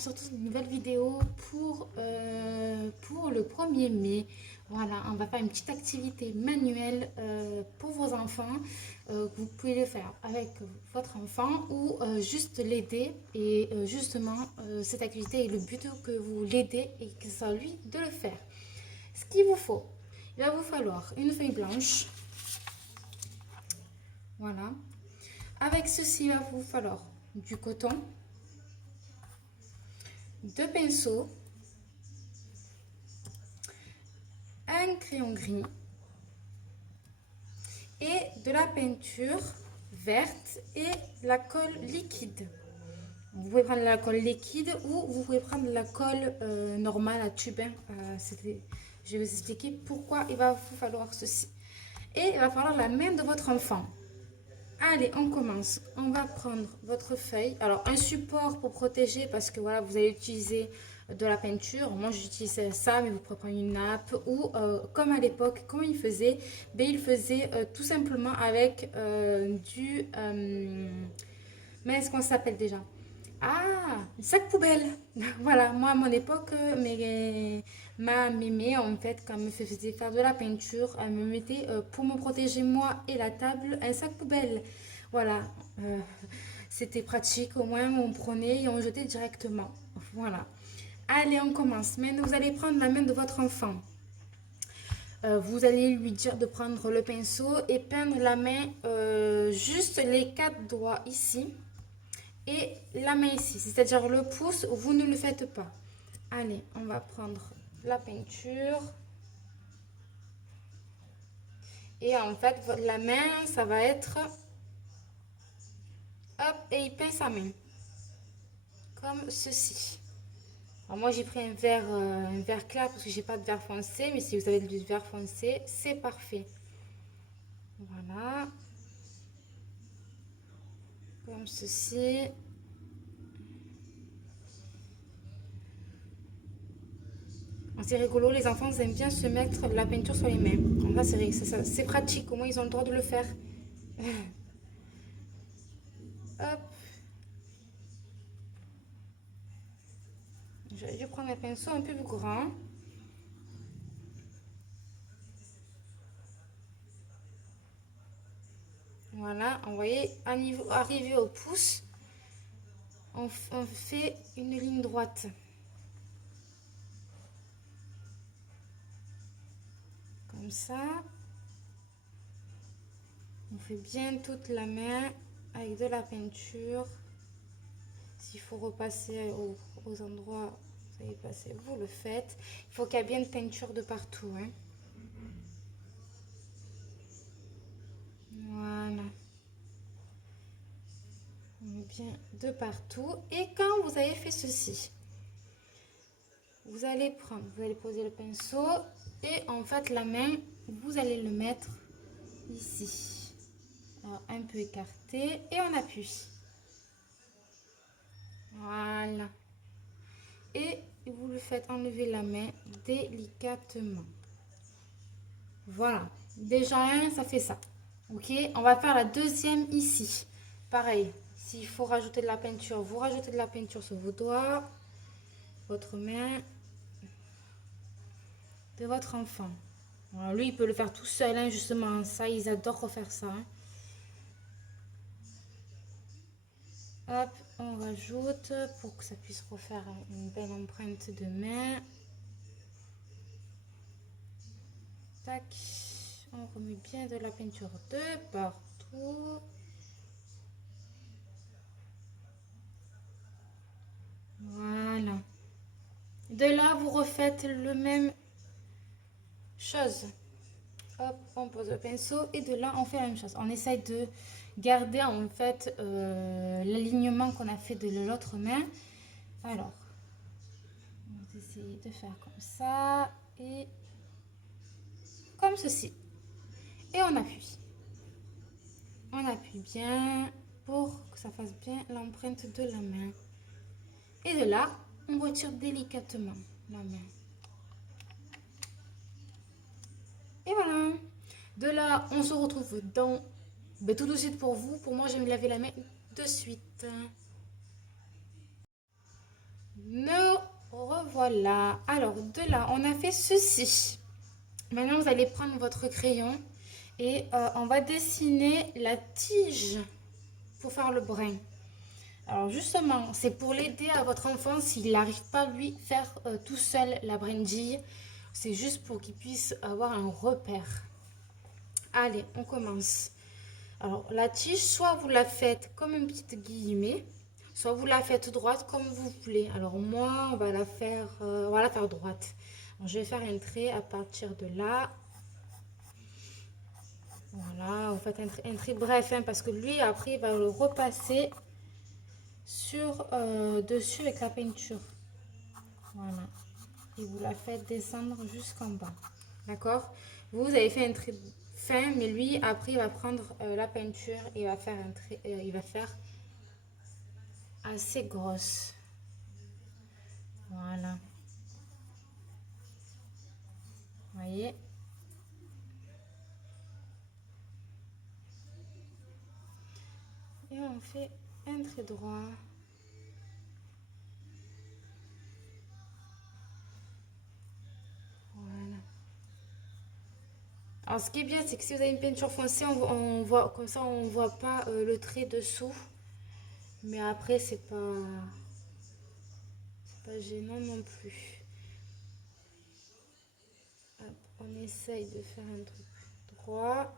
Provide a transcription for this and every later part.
se retrouve dans une nouvelle vidéo pour le 1er mai. Voilà, on va faire une petite activité manuelle pour vos enfants. Vous pouvez le faire avec votre enfant ou juste l'aider. Et justement, cette activité est le but que vous l'aidez et que ce soit lui de le faire. Ce qu'il vous faut, il va vous falloir une feuille blanche. Voilà. Avec ceci, il va vous falloir du coton, deux pinceaux, un crayon gris et de la peinture verte et la colle liquide. Vous pouvez prendre la colle liquide ou vous pouvez prendre la colle normale à tube. Je vais vous expliquer pourquoi il va vous falloir ceci. Et il va falloir la main de votre enfant. Allez, on commence. On va prendre votre feuille. Alors, un support pour protéger parce que voilà, vous allez utiliser de la peinture. Moi, j'utilise ça, mais vous pouvez prendre une nappe ou comme à l'époque, comment il faisait? Ben, il faisait tout simplement avec mais est-ce qu'on s'appelle déjà? Ah, sac poubelle. Voilà, moi à mon époque, ma mémé, en fait, quand elle me faisait faire de la peinture, elle me mettait pour me protéger moi et la table un sac poubelle. Voilà, euh, c'était pratique, au moins on prenait et on jetait directement. Voilà. Allez, on commence. Maintenant, vous allez prendre la main de votre enfant. Vous allez lui dire de prendre le pinceau et peindre la main juste les quatre doigts ici et la main ici, c'est-à-dire le pouce, vous ne le faites pas. Allez, on va prendre la peinture. Et en fait, la main, ça va être... Hop, et il peint sa main. Comme ceci. Alors moi, j'ai pris un vert clair parce que j'ai pas de vert foncé. Mais si vous avez du vert foncé, c'est parfait. Voilà. Comme ceci. C'est rigolo, les enfants ils aiment bien se mettre la peinture sur les mains. En vrai, c'est pratique, au moins ils ont le droit de le faire. Hop, j'aurais dû prendre un pinceau un peu plus grand. Voilà, vous voyez, arrivé au pouce, on fait une ligne droite. Comme ça. On fait bien toute la main avec de la peinture. S'il faut repasser aux endroits, vous allez passer, vous le faites. Il faut qu'il y ait bien de peinture de partout. Hein. Voilà. On met bien de partout. Et quand vous avez fait ceci, vous allez poser le pinceau et en fait la main, vous allez le mettre ici. Alors, un peu écarté et on appuie. Voilà. Et vous le faites enlever la main délicatement. Voilà. Déjà un, ça fait ça. Ok, on va faire la deuxième ici. Pareil, s'il faut rajouter de la peinture, vous rajoutez de la peinture sur vos doigts, votre main de votre enfant. Alors, lui, il peut le faire tout seul, hein, justement. Ça, ils adorent refaire ça. Hein. Hop, on rajoute pour que ça puisse refaire une belle empreinte de main. Tac, on remet bien de la peinture de partout. Voilà. De là, vous refaites le même chose. Hop, on pose le pinceau et de là, on fait la même chose. On essaye de garder en fait l'alignement qu'on a fait de l'autre main. Alors, on va essayer de faire comme ça et comme ceci. Et on appuie. On appuie bien pour que ça fasse bien l'empreinte de la main. Et de là, on retire délicatement la main. Et voilà. De là, on se retrouve dans... tout de suite pour vous. Pour moi, je vais me laver la main de suite. Me revoilà. Alors, de là, on a fait ceci. Maintenant, vous allez prendre votre crayon et on va dessiner la tige pour faire le brin. Alors, justement, c'est pour l'aider à votre enfant s'il n'arrive pas lui faire tout seul la brindille. C'est juste pour qu'il puisse avoir un repère. Allez, on commence. Alors, la tige, soit vous la faites comme une petite guillemette, soit vous la faites droite comme vous voulez. Alors, moi, on va la faire droite. Donc, je vais faire un trait à partir de là. Voilà, vous faites un trait bref, hein, parce que lui, après, il va le repasser sur dessus avec la peinture. Voilà. Et vous la faites descendre jusqu'en bas. D'accord? Vous avez fait un trait fin, mais lui, après, il va prendre la peinture et il va faire un trait, il va faire assez grosse. Voilà. Vous voyez? Et on fait un trait droit. Voilà. Alors, ce qui est bien, c'est que si vous avez une peinture foncée, on voit, comme ça, on voit pas le trait dessous. Mais après, c'est pas gênant non plus. Hop, on essaye de faire un truc droit.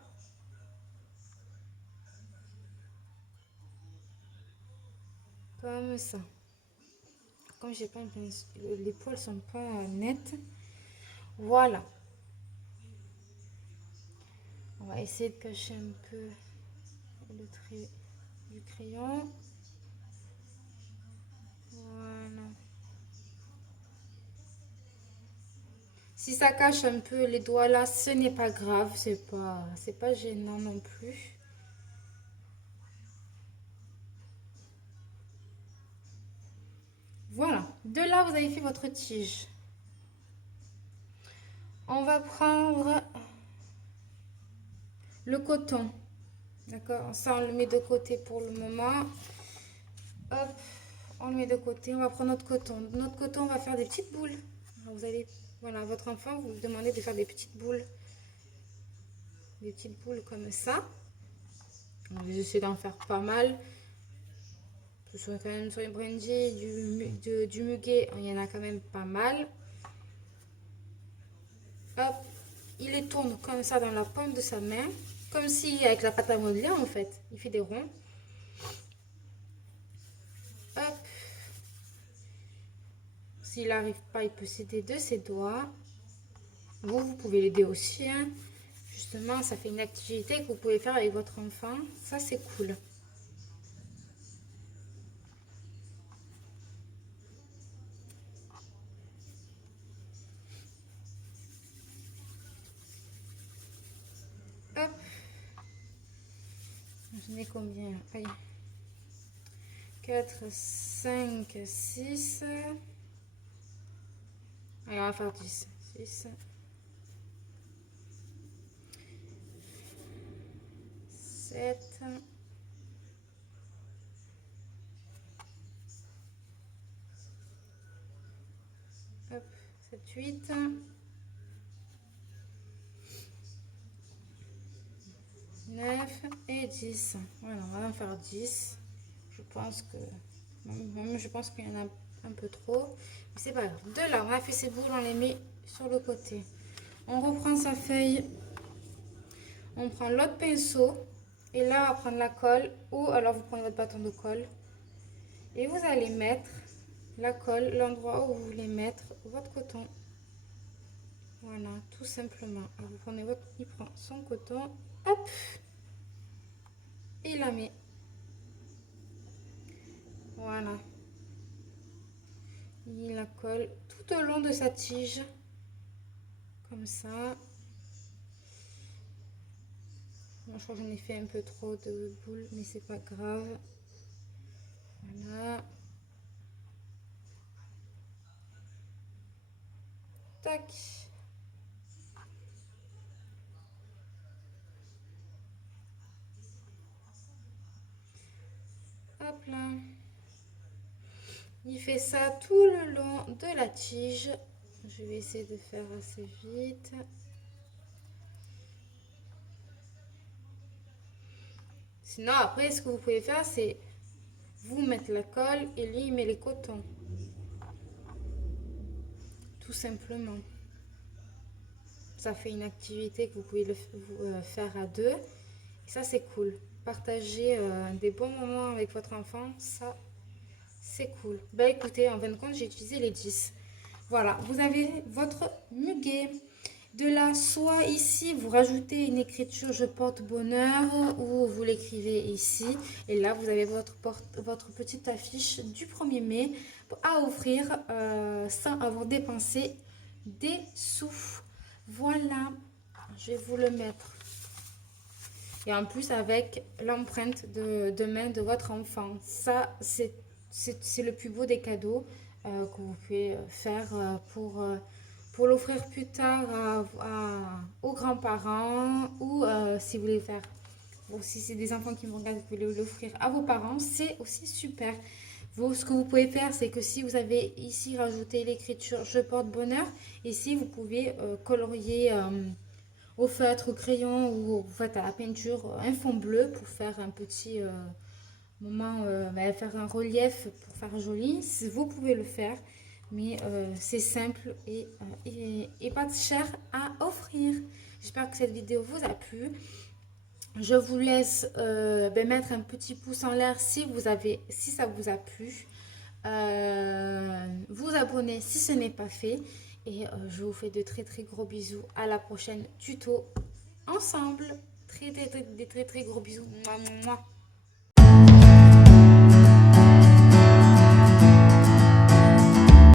Comme ça. Comme j'ai pas une pince, les poils sont pas nets. Voilà. On va essayer de cacher un peu le trait du crayon. Voilà. Si ça cache un peu les doigts là, ce n'est pas grave, c'est pas gênant non plus. Voilà. De là, vous avez fait votre tige. On va prendre le coton. D'accord? Ça, on le met de côté pour le moment. Hop, on le met de côté. On va prendre notre coton. Notre coton, on va faire des petites boules. Alors, vous allez, voilà, votre enfant, vous lui demandez de faire des petites boules. Des petites boules comme ça. On va essayer d'en faire pas mal. Quand même sur les brindilles, du muguet, il y en a quand même pas mal. Hop, il les tourne comme ça dans la paume de sa main. Comme si avec la pâte à modeler en fait. Il fait des ronds. Hop. S'il n'arrive pas, il peut s'aider de ses doigts. Vous pouvez l'aider aussi, hein. Justement, ça fait une activité que vous pouvez faire avec votre enfant. Ça, c'est cool. Hop. Je mets combien? Allez. 4, 5, 6. Allez, on va faire 10. 6. 7. Hop. 7, 8. 9 et 10. Voilà, on va en faire 10. Je pense que... Même je pense qu'il y en a un peu trop. Mais c'est pas grave. De là, on a fait ces boules, on les met sur le côté. On reprend sa feuille. On prend l'autre pinceau. Et là, on va prendre la colle. Ou alors, vous prenez votre bâton de colle. Et vous allez mettre la colle, l'endroit où vous voulez mettre votre coton. Voilà, tout simplement. Alors, vous prenez votre... Il prend son coton. Hop! Et il la met. Voilà. Il la colle tout au long de sa tige. Comme ça. Bon, je crois que j'en ai fait un peu trop de boules, mais c'est pas grave. Voilà. Tac. Hop là. Il fait ça tout le long de la tige. Je vais essayer de faire assez vite. Sinon, après, ce que vous pouvez faire, c'est vous mettre la colle et lui, il met les cotons. Tout simplement. Ça fait une activité que vous pouvez faire à deux. Et ça, c'est cool. Partager des bons moments avec votre enfant, ça, c'est cool. Bah écoutez, en fin de compte, j'ai utilisé les 10. Voilà, vous avez votre muguet. De là, soit ici, vous rajoutez une écriture «Je porte bonheur» ou vous l'écrivez ici. Et là, vous avez votre petite affiche du 1er mai à offrir sans avoir dépensé des sous. Voilà, je vais vous le mettre. Et en plus, avec l'empreinte de main de votre enfant. Ça, c'est le plus beau des cadeaux que vous pouvez faire pour l'offrir plus tard aux grands-parents ou si vous voulez faire, ou si c'est des enfants qui me regardent, vous voulez l'offrir à vos parents, c'est aussi super. Ce que vous pouvez faire, c'est que si vous avez ici rajouté l'écriture «Je porte bonheur», ici vous pouvez colorier au feutre, au crayon ou vous faites à la peinture un fond bleu pour faire un petit moment, faire un relief pour faire joli. Vous pouvez le faire, mais c'est simple et pas cher à offrir. J'espère que cette vidéo vous a plu. Je vous laisse mettre un petit pouce en l'air si ça vous a plu. Vous abonner si ce n'est pas fait. Et je vous fais de très très gros bisous. À la prochaine tuto ensemble. Des très très gros bisous. Mouah, mouah.